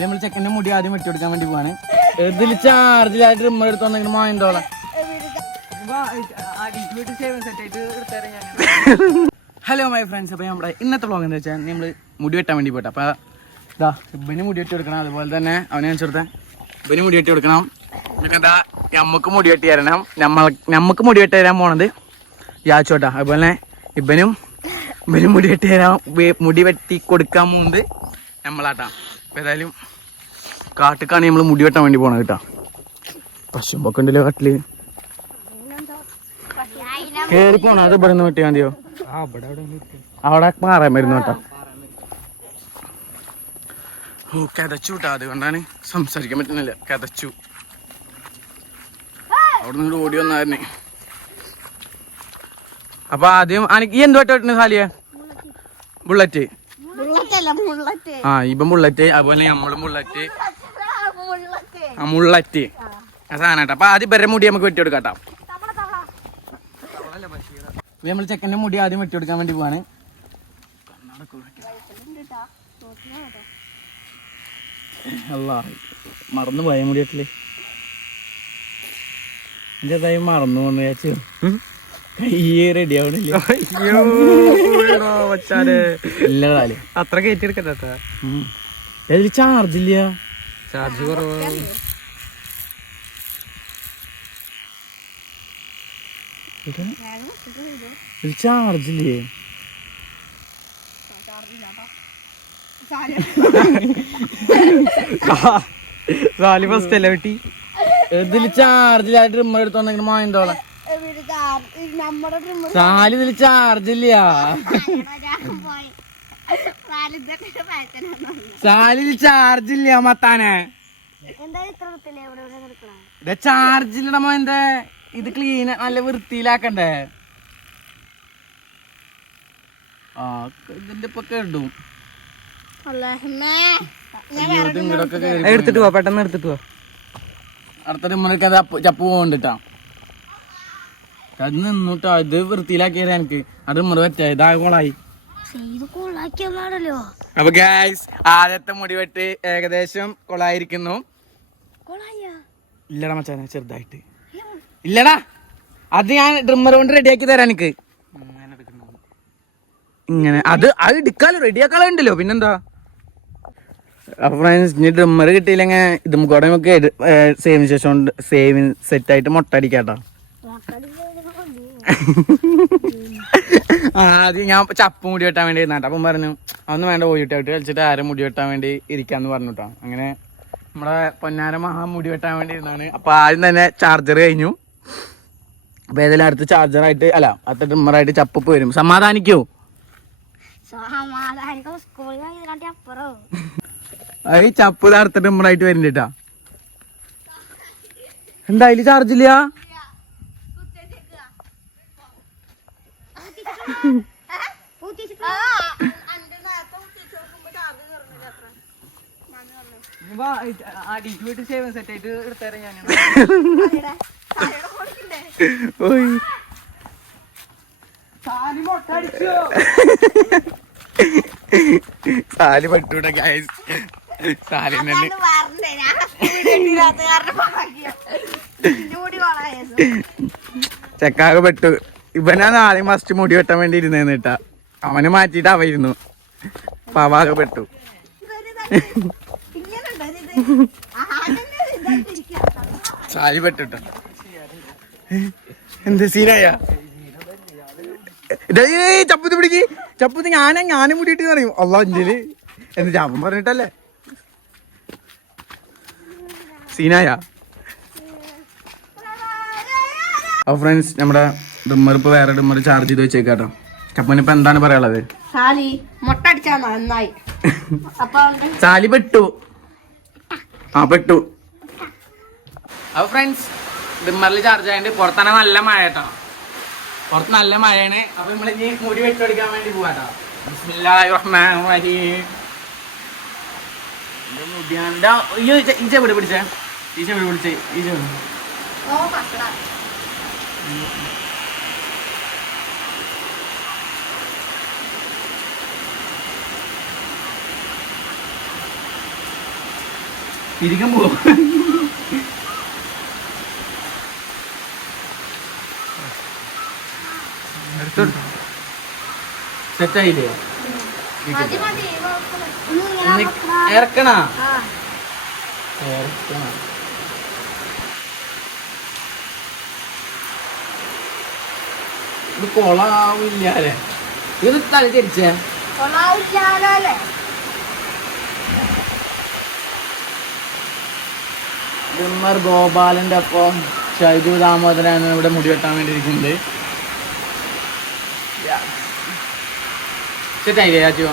നമ്മൾ ചെക്കൻ്റെ മുടി ആദ്യം വെട്ടിയെടുക്കാൻ വേണ്ടി പോവാണ്. ഇതിൽ ചാർജിലായിട്ട് ട്രിമ്മർ എടുത്ത് വന്നെങ്കിൽ മായന്തോളാം. ഹലോ മൈ ഫ്രണ്ട്സ്, അപ്പോൾ നമ്മുടെ ഇന്നത്തെ വ്ളോഗ് എന്താ വെച്ചാൽ നമ്മൾ മുടി വെട്ടാൻ വേണ്ടി പോട്ടെ. അപ്പോൾ ഇതാ ഇബന് മുടി വെട്ടി കൊടുക്കണം, അതുപോലെ തന്നെ അവനെ അനുസരിച്ച് ഇബന് മുടി വെട്ടി കൊടുക്കണം. പിന്നെ എന്താ നമുക്ക് മുടി വെട്ടി തരണം, നമുക്ക് മുടി വെട്ടി തരാൻ പോണത് യാച്ചോട്ടാ. അതുപോലെ തന്നെ ഇബനും മുടി വെട്ടി തരാൻ മുടി വെട്ടി കൊടുക്കാൻ പോകുന്നത് നമ്മളാട്ടാ. അപ്പോൾ ഏതായാലും കാട്ടിക്കാണ് നമ്മൾ മുടി വെട്ടാൻ വേണ്ടി പോണത് കേട്ടോ. പശുമ്പൊക്കെ ഉണ്ടല്ലോ കാട്ടില്, കയറി പോണോ? അത് ഇവിടെ നിന്ന് വെട്ടിയാൽ മതിയോ? അവിടെ മാറാൻ വരുന്നു കേട്ടോ. ഓ കതച്ചു കേട്ടോ, അതുകൊണ്ടാണ് സംസാരിക്കാൻ പറ്റുന്നില്ല. കതച്ചു അവിടെ നിന്ന് ഓടി വന്നായിരുന്നേ. അപ്പൊ ആദ്യം ഈ എന്ത് വെട്ട വെട്ടുന്നത് സാലിയെ? ബുള്ളറ്റ്. ആ ഇപ്പം ബുള്ളറ്റ്, അതുപോലെ നമ്മളും ബുള്ളറ്റ്. ആ മുള്ളറ്റ് ആ സാധനം കേട്ടോ. അപ്പൊ ആദ്യം പെര മുടി നമുക്ക് വെട്ടിയെടുക്കാം. നമ്മൾ ചെക്കൻ്റെ മുടി ആദ്യം വെട്ടിയെടുക്കാൻ വേണ്ടി പോവാണ്. അല്ല മറന്നു പോയ മുടി വെട്ടില് എന്തായി മറന്നു പോന്ന് വിചാരിച്ചു. കയ്യേ റെഡി ആവണില്ല. ഇല്ലടാല് അത്ര കയറ്റിയെടുക്കണ്ട. അതിൽ ചാർജില്ല, ചാർജ് കുറവാണ്. ചാർജില്ലേ? സാലി ഫസ്റ്റ് അല്ലേ വെട്ടി? ഇതില് ചാർജിലായിട്ട് ട്രിമ്മർ എടുത്ത് വന്നെങ്കിൽ മായന്തോളാം. സാലി ഇതില് ചാർജില്ല. സാലില് ചാർജില്ല മത്താനെ. ചാർജില്ലടമോ എന്താ ഇത് ക്ലീൻ നല്ല വൃത്തിയിലാക്കണ്ടേ? ആ ഇതിന്റെ ഇപ്പൊ കേടും. എടുത്തിട്ട് പോവാ, പെട്ടെന്ന് എടുത്തിട്ട് പോവാ. അടുത്ത ട്രിമ്മറൊക്കെ അത് ചപ്പ് പോകണ്ടിട്ടാ. അത് നിന്നുട്ടോ, ഇത് വൃത്തിയിലാക്കിയത് എനിക്ക്. ആ ട്രിമ്മർ വെച്ചാ ഇതാകെ കൊളായി. അപ്പൊ ഗൈസ് ആദ്യത്തെ മുടി വെട്ട് ഏകദേശം കൊളായിരിക്കുന്നു. ഇല്ലടാ മച്ചാനെ, ചെറുതായിട്ട്. ഇല്ലടാ, അത് ഞാൻ ഡ്രിമ്മർ കൊണ്ട് റെഡിയാക്കി തരാം എനിക്ക്. ഇങ്ങനെ അത് എടുക്കാലോ, റെഡിയാക്കാലോ ഉണ്ടല്ലോ, പിന്നെന്താ. അപ്പൊ ഫ്രണ്ട്സ് ഇനി ഡ്രിമ്മർ കിട്ടിയില്ലെങ്കിൽ ഇത് കൂടെ നമുക്ക് സേവിന് ശേഷം സേവിൻ സെറ്റായിട്ട് മുട്ട അടിക്കാട്ടോ. ആദ്യം ഞാൻ ചപ്പ് മുടി വെട്ടാൻ വേണ്ടി ഇരുന്നാട്ടോ. അപ്പം പറഞ്ഞു അതൊന്നും വേണ്ട, പോയിട്ട് കളിച്ചിട്ട് ആരും മുടി വെട്ടാൻ വേണ്ടി ഇരിക്കാന്ന് പറഞ്ഞിട്ടോ. അങ്ങനെ നമ്മുടെ പൊന്നാര മഹാ മുടി വെട്ടാൻ വേണ്ടി ഇരുന്നാണ്. അപ്പൊ ആദ്യം തന്നെ ചാർജർ കഴിഞ്ഞു. അപ്പൊ ഏതെങ്കിലും അടുത്ത് ചാർജറായിട്ട് അല്ല അടുത്ത ട്രിമ്മറായിട്ട് ചപ്പ് വരും. സമാധാനിക്കോ? അത് ചപ്പ് അടുത്ത ട്രിമ്മറായിട്ട് വരുന്നുണ്ടാ. എന്താ അതില് ചാർജില്ല? Sally പെട്ടൂടെ guys. സാലിനെ ചെക്കാകെ പെട്ടു. ഇവനാണ് ആദ്യം ഫസ്റ്റ് മുടി വെട്ടാൻ വേണ്ടി ഇരുന്നേന്ന് കേട്ടാ. അവനെ മാറ്റിട്ട് അവയിരുന്നു. പാവാകെ പെട്ടു. സാലി പെട്ടുട്ടോ. എന്ത് സീനായ ചപ്പുത്തി പിടിക്ക്, ചപ്പുത്തി. ഞാനും മുടിയിട്ട് പറയും അല്ല അഞ്ചല് എന്ന് ചാപ്പൻ പറഞ്ഞിട്ടല്ലേ. സീനായ. അപ്പൊ ഫ്രണ്ട്സ് നമ്മുടെ ഡ്രിമ്മർ ഇപ്പൊ വേറെ ഡ്രിമ്മർ ചാർജ് ചെയ്ത് വെച്ചേക്കാട്ടോ. ചപ്പനിപ്പോ എന്താണ് പറയാനുള്ളത്? സാലി പെട്ടു. ആ പെട്ടു. അപ്പൊ ഫ്രണ്ട്സ് ഡ്രിമ്മറിൽ ചാർജ് ആയതുകൊണ്ട് പുറത്താണ് നല്ല മഴ കേട്ടോ. പുറത്ത് നല്ല മഴയാണ്. അപ്പൊ നമ്മൾ ഇനി മുടി വെട്ടിയെടുക്കാൻ വേണ്ടി പോവാട്ടോ. ബിസ്മില്ലാഹിർ റഹ്മാനിർ റഹീം. ഈച്ച ഇവിടെ പിടിച്ചേ, ഈച്ച ഇവിടെ പിടിച്ചേ, ഈച്ച. ഇരിക്കാൻ പോവും. സെറ്റായില്ലേ? ഇറക്കണ ഇത് കൊളാവില്ല അല്ലേ? ഇത് തല തിരിച്ചേ ഗോപാലന്റെ ഒപ്പം ഷൈജു ദാമോദരാണ് ഇവിടെ മുടി വെട്ടാൻ വേണ്ടി ഇരിക്കുന്നത്. സെറ്റായില്ലേ ചാച്ചു?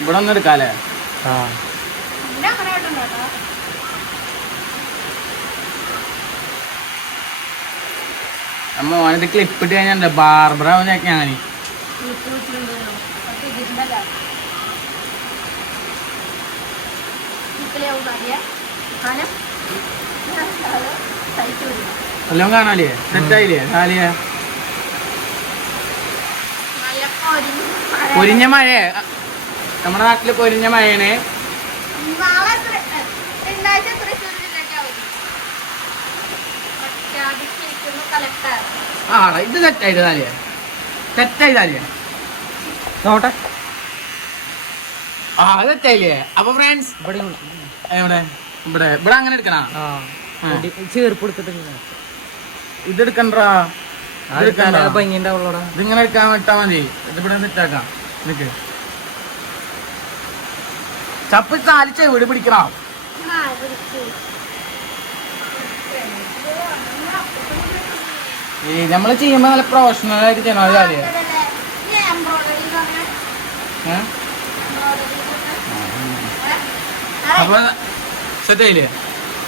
ഇവിടെ ഒന്നും എടുക്കാല്ലേ? അമ്മ ഓനത് ക്ലിപ്പ് ഇട്ട് കഴിഞ്ഞാൽ ബാർബറാവുന്നൊക്കെ ഞാൻ എല്ലാം കാണാല്ലേ? സെറ്റായില്ലേ? കാലിയ പൊരിഞ്ഞ മഴ, നമ്മുടെ നാട്ടില് പൊരിഞ്ഞ മഴയാണ്. ആടാ ഇത് തെറ്റായിട്ട് താലിയ, തെറ്റായി താലിയ നോട്ടെ. ആ തെറ്റായില്ലേ? അപ്പൊ ഫ്രണ്ട്സ് ഇവിടെ ഇവിടെ ഇവിടെ ഇവിടെ അങ്ങനെ എടുക്കണ ചേർപ്പെടുത്തിട്ട് ഇതെടുക്കണ്ടാ, ഇതിങ്ങനെ എടുക്കാൻ വിട്ടാ മതി. ഇതിവിടെ സെറ്റാക്കാം. നിക്ക് ചപ്പ് താലിച്ച വീട് പിടിക്കണം. നമ്മള് ചെയ്യുമ്പോ നല്ല പ്രൊഫഷണൽ ആയിട്ട് ചെയ്യണം. അത് കാര്യം അപ്പൊ സെറ്റായില്ലേ?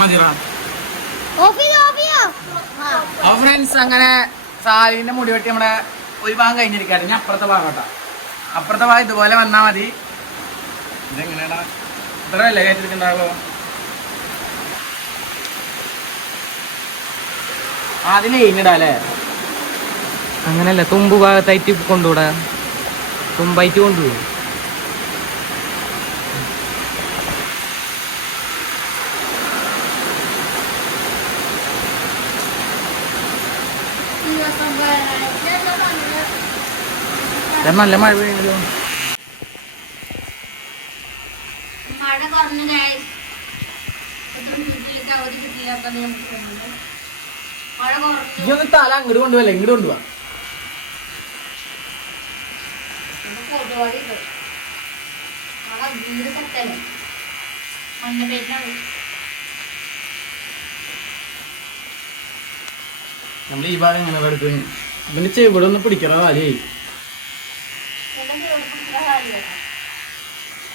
മതിറാ. അപ്പൊ ഫ്രണ്ട്സ് അങ്ങനെ സാലിന്റെ മുടി വെട്ടി നമ്മുടെ ഒരു ഭാഗം കഴിഞ്ഞിരിക്കാറ്. ഞാൻ അപ്പുറത്തെ ഭാഗം കേട്ടോ. അപ്പുറത്തെ ഭാഗം ഇതുപോലെ വന്നാ മതി. ഇതെങ്ങനെയാടാ ഇത്ര അല്ലേ കയറ്റിട്ടുണ്ടാവുള്ളൂ? അതിന് കഴിഞ്ഞിടാല്ലേ? അങ്ങനല്ല, തുമ്പ് ഭാഗത്തായിട്ട് കൊണ്ടുകൂടാ, തുമ്പായിട്ട് കൊണ്ടുപോകും. നല്ല മഴ പെയ്യണല്ലോ. ഇതൊന്ന് തല അങ്ങോട്ട് കൊണ്ടുപോകല്ലേ, ഇങ്ങോട്ട് കൊണ്ടുപോവാ. നമ്മൾ ഈ ഭാഗം എങ്ങനെ എടുത്തു? ഇവന്റെ ചെവിടെ ഒന്ന് പിടിക്കണ കാലേ.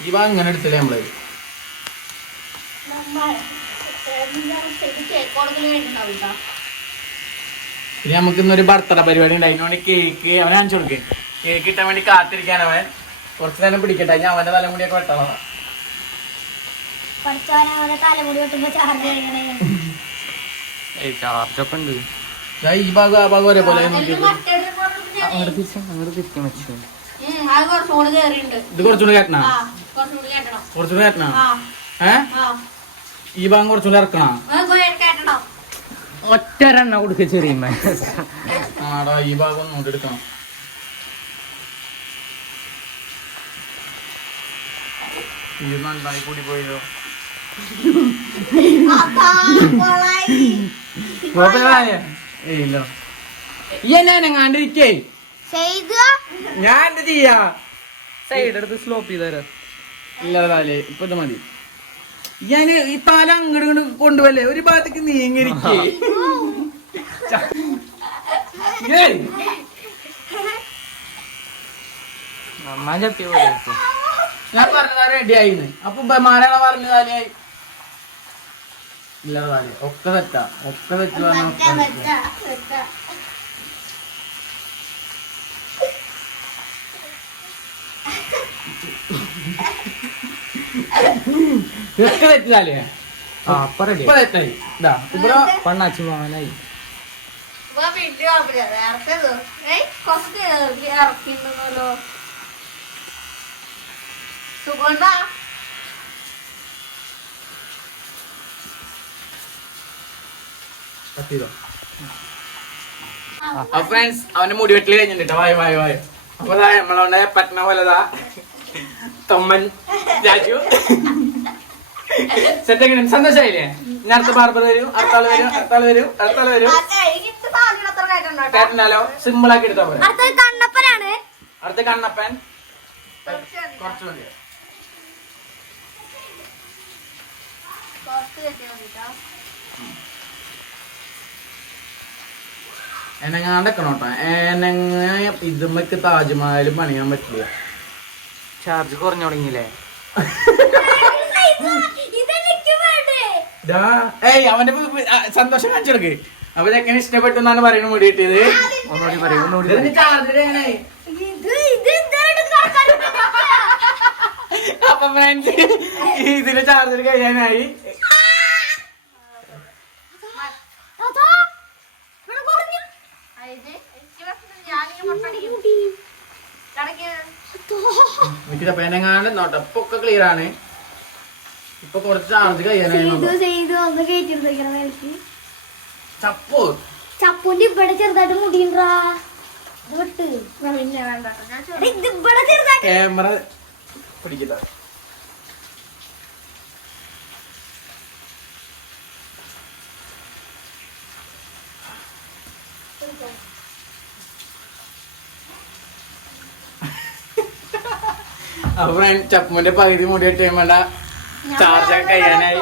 ഈ ഭാഗം ഇങ്ങനെ എടുത്തില്ലേ നമ്മള്? പിന്നെ നമുക്ക് ഇന്നൊരു ബർത്ത്ഡേ പരിപാടി ഉണ്ട്. അതിനോട് കേക്ക് അവനെ കാണിച്ചു കൊടുക്കേ. കേക്ക് കിട്ടാൻ വേണ്ടി കാത്തിരിക്കാൻ അവൻ കുറച്ചു നേരം പിടിക്കട്ടെ. ഞാൻ അവന്റെ തലമുടിയൊക്കെ വെട്ടണം. ചാർജൊക്കെ ഉണ്ട്. ഈ ഭാഗം ആ ഭാഗം ഒരേപോലെ ഇത് കുറച്ചുകൂടി കേട്ടണ, കുറച്ചുകൂടി കേട്ടണ. ഈ ഭാഗം കുറച്ചുകൂടി ഇറക്കണ. ഒറ്റ എണ്ണ കൊടുക്ക ചെറിയ ആടാ. ഈ ഭാഗം ഒന്നുകൂടി എടുക്കണം. ഈ നന്നായി കൂടി പോയോ? ഇല്ലോ ഈ എന്നെങ്ങാണ്ടിരിക്കേ ഞാൻ എന്ത് ചെയ്യാ? സൈഡ് എടുത്ത് സ്ലോപ്പ് ചെയ്തരാ. ഇല്ല താലേ ഇപ്പൊ ഇത് മതി. ഞാൻ ഈ തല അങ്ങോട്ട് ഇങ്ങോട്ട് കൊണ്ടുപോലേ, ഒരു ഭാഗത്തേക്ക് നീങ്ങിരിക്കേ. ഞാൻ പറഞ്ഞതാ റെഡി ആയിന്ന്. അപ്പൊ മാരാള പറഞ്ഞതാലേ ഇല്ല താലേ ഒക്കെ തെറ്റാ, ഒക്കെ തെറ്റ് ഒക്കെ തെറ്റിതാലേ. പണ്ണാച്ചി മോഹനായി അപ്പൊ ഫ്രണ്ട്സ് അവന്റെ മുടി വെട്ടല് കഴിഞ്ഞിട്ടോ വായ വായ വായ. അപ്പൊ നമ്മളവിടെ പറ്റണ പോലെതാ തൊമ്മൻ രാജു സെറ്റ് എങ്ങനെ സന്തോഷായില്ലേ? ഇനി അടുത്ത ബാർബർ വരും, അടുത്താള് വരും, അടുത്താള് വരും, അടുത്താള് വരും. കേട്ടല്ലോ, സിമ്പിൾ ആക്കി എടുത്താ പോലെ. അടുത്ത കണ്ണപ്പൻ കുറച്ച് മതി. എനങ്ങാണ്ടക്കണോട്ടോ, ഇതുമ്മക്ക് താജ്മഹലും പണിയാൻ പറ്റില്ല. ചാർജ് കുറഞ്ഞു തുടങ്ങിയില്ലേ? ഏയ് അവന്റെ സന്തോഷം കാണിച്ചെടുക്ക്. അപ്പൊ ചെക്കന് ഇഷ്ടപ്പെട്ടു എന്നാണ് പറയുന്നത് മുടി കിട്ടിയത്. ഒന്നുകൂടി പറയും, ഒന്നുകൂടി ചാർജർ എങ്ങനെ? അപ്പൊ ഫ്രണ്ട്സ് ഇതിന് ചാർജർ കഴിയാനായി. എനങ്ങാണ്ട് നോട്ടെ ഇപ്പൊക്കെ ക്ലിയർ ആണ്. ഇപ്പൊ കുറച്ച് ചാർജ് കഴിയാനായി. ചപ്പൂന്റെ ഇവിടെ ചെറുതായിട്ട് മുടിയുണ്ടാ ക്യാമറ പിടിക്കില്ല. അപ്പൊ ചപ്പുവിന്റെ പകുതി മുടി വെട്ട് വേണ്ട ചാർജ് ഒക്കെ കഴിയാനായി.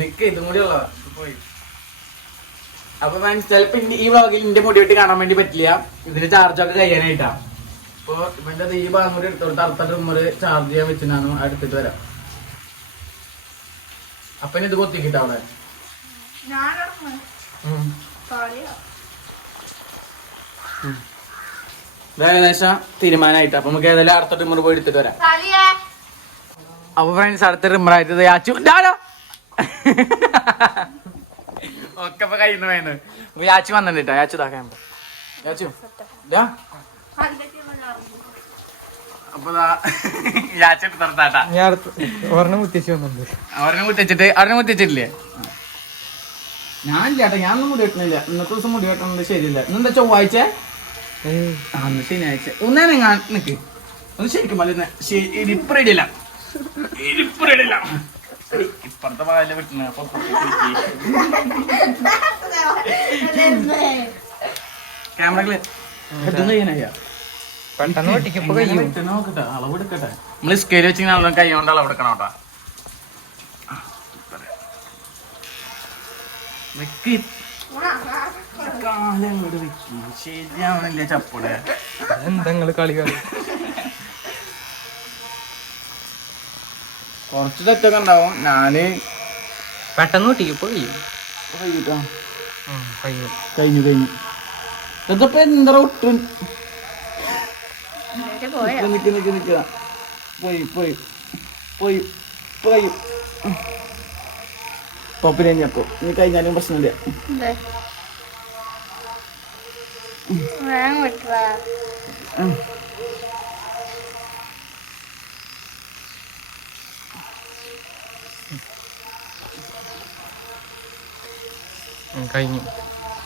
നിക്ക് ഇതും കൂടി ഉള്ളതാ പോയി. അപ്പൊ ചിലപ്പോ ഈ വ്ളോഗിൽ എന്റെ മുടി വെട്ടി കാണാൻ വേണ്ടി പറ്റില്ല, ഇതിന് ചാർജൊക്കെ കഴിയാനായിട്ടാ. അപ്പൊ ഇവന്റെ ഈ ഭാഗം കൂടി എടുത്തോട്ട് അടുത്ത ട്രിമ്മർ ചാർജ് ചെയ്യാൻ വെച്ചിട്ടാണ് അടുത്തിട്ട് വരാം. അപ്പൊ ഇത് കൊത്തിക്കിട്ട അവിടെ ഏകദേശം തീരുമാനമായിട്ട്. അപ്പൊ നമുക്ക് ഏതായാലും അടുത്ത ട്രിമ്മർ പോയി എടുത്തിട്ട് വരാം. അപ്പൊ ഫ്രണ്ട്സ് അടുത്ത ട്രിമ്മറായിട്ട് യാച്ചു ഒക്കെ ഇപ്പൊ കഴിയുന്ന വേന്ന് യാച്ചു വന്നിട്ടാ. യാച്ചു ഇതാക്കാൻ യാച്ചു അപ്പൊ യാച്ചു എടുത്താട്ടാ. ഒരെണ്ണം കുത്തിച്ചിട്ടില്ലേ? ഞാനില്ലാട്ടാ, ഞാനൊന്നും മുടി വെട്ടണില്ല. ഇന്നത്തെ ദിവസം മുടി വെട്ടണത് ശരിയില്ല. ഇന്നെന്താ ചൊവ്വാഴ്ച? അന്ന് ശനിയാഴ്ച. ഒന്നേ നിക്ക് ഒന്ന് ശരിക്കും മതി. ഇരിപ്പറയിടില്ല ഇപ്പറത്തെ പാല വിട്ടണ. അപ്പൊ ക്യാമറ നോക്കട്ടെ, അളവെടുക്കട്ടെ. നമ്മള് സ്കെയിൽ വെച്ച് കൈ കൊണ്ട് അളവെടുക്കണം കേട്ടോ. ശരിയാവണില്ല ചപ്പൂടെ. എന്താ കളി കുറച്ച് തെറ്റൊക്കെ ഉണ്ടാവും. ഞാന് പെട്ടെന്ന് കൂട്ടിക്കോ കഴിഞ്ഞു ഇതിപ്പോ എന്താ ഒട്ടും പോയി പോപ്പിനെ അപ്പൊ ഇനി കഴിഞ്ഞാലും പ്രശ്നമില്ല.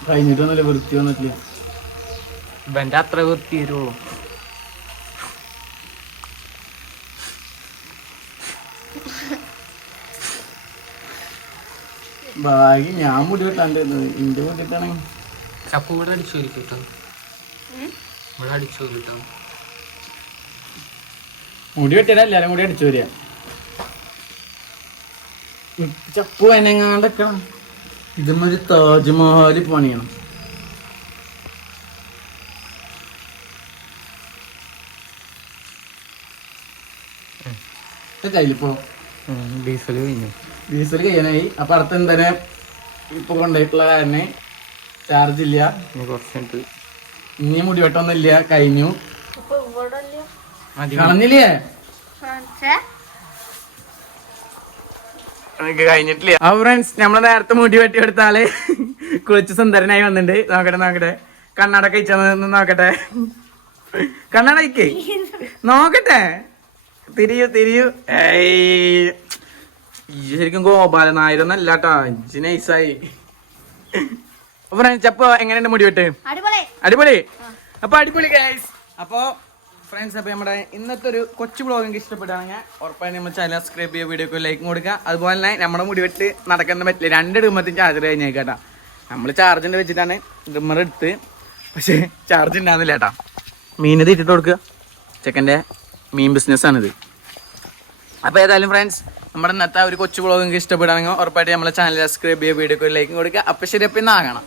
കഴിഞ്ഞിട്ടൊന്നുമില്ല, വൃത്തി വന്നിട്ടില്ല. ഇവന്റെ അത്ര വൃത്തി വരുള്ളൂ. ബാഗി ഞാൻ മുടി വെട്ടാണ്ടായിരുന്നു. ഇന്റെ മുടിട്ടാണ് ചപ്പ ഇവിടെ അടിച്ചു കേട്ടോ. ഇവിടെ അടിച്ചു കേട്ടോ. മുടി വെട്ടിയാ എല്ലാരും കൂടി അടിച്ചു വരിക. ചപ്പു എന്നെങ്ങാണ്ടൊക്കെ ഇതുമൊരു താജ്മഹൽ പണിയണം. കയ്യിലിപ്പോ ഡീസൽ കഴിയാനായി. അപ്പൊ അടുത്ത് എന്തായാലും ഇപ്പൊ കൊണ്ടുപോയിട്ടുള്ള കാരണം ചാർജ് ഇല്ല. ഇനി മുടി വെട്ടൊന്നും ഇല്ല, കഴിഞ്ഞു. കളഞ്ഞില്ലേ? കഴിഞ്ഞിട്ടില്ല. അപ്പൊ ഫ്രണ്ട്സ് നമ്മള് നേരത്തെ മുടി വെട്ടി എടുത്ത ആള് കുളിച്ച് സുന്ദരനായി വന്നിട്ടുണ്ട്. നോക്കട്ടെ കണ്ണട കഴിച്ചു നോക്കട്ടെ. കണ്ണട കഴിക്കേ നോക്കട്ടെ. തിരിയൂ. ഏയ് ശരിക്കും ഗോപാലൻ നായരൊന്നല്ലാട്ടാ. ഇജ്ജ് നൈസായി. ഫ്രണ്ട്സ് അപ്പൊ എങ്ങനെയുണ്ട് മുടി വെട്ട്? അടിപൊളി. അപ്പൊ അടിപൊളി ഗൈസ്. അപ്പൊ ഫ്രണ്ട്സ് അപ്പൊ നമ്മുടെ ഇന്നത്തെ ഒരു കൊച്ചു വ്ളോഗ് എനിക്ക് ഇഷ്ടപ്പെടുകയാണെങ്കിൽ ഉറപ്പായും നമ്മൾ ചാനൽ സബ്സ്ക്രൈബ് ചെയ്യുക, വീഡിയോക്ക് ലൈക്കും കൊടുക്കുക. അതുപോലെ തന്നെ നമ്മുടെ മുടി വെട്ട് നടക്കാൻ പറ്റില്ല, 2 ഡിമ്മത്തും ചാർജർ കഴിഞ്ഞേക്കാട്ടാ. നമ്മൾ ചാർജിന്റെ വെച്ചിട്ടാണ് ഡ്രിമ്മർ എടുത്ത്, പക്ഷെ ചാർജ് ഉണ്ടാകുന്നില്ല കേട്ടാ. മീനത് ഇട്ടിട്ട് കൊടുക്കുക, ചെക്കൻ്റെ മീൻ ബിസിനസ്സാണിത്. അപ്പോൾ ഏതായാലും ഫ്രണ്ട്സ് നമ്മുടെ ഇന്നത്തെ ഒരു കൊച്ചു വ്ളോഗ് നിങ്ങൾക്ക് ഇഷ്ടപ്പെടുകയാണെങ്കിൽ ഉറപ്പായിട്ട് നമ്മളെ ചാനൽ സബ്സ്ക്രൈബ് ചെയ്യുക, വീഡിയോക്ക് ലൈക്കും കൊടുക്കുക. അപ്പോൾ ശരി, അപ്പം ഇന്ന് ആകണം.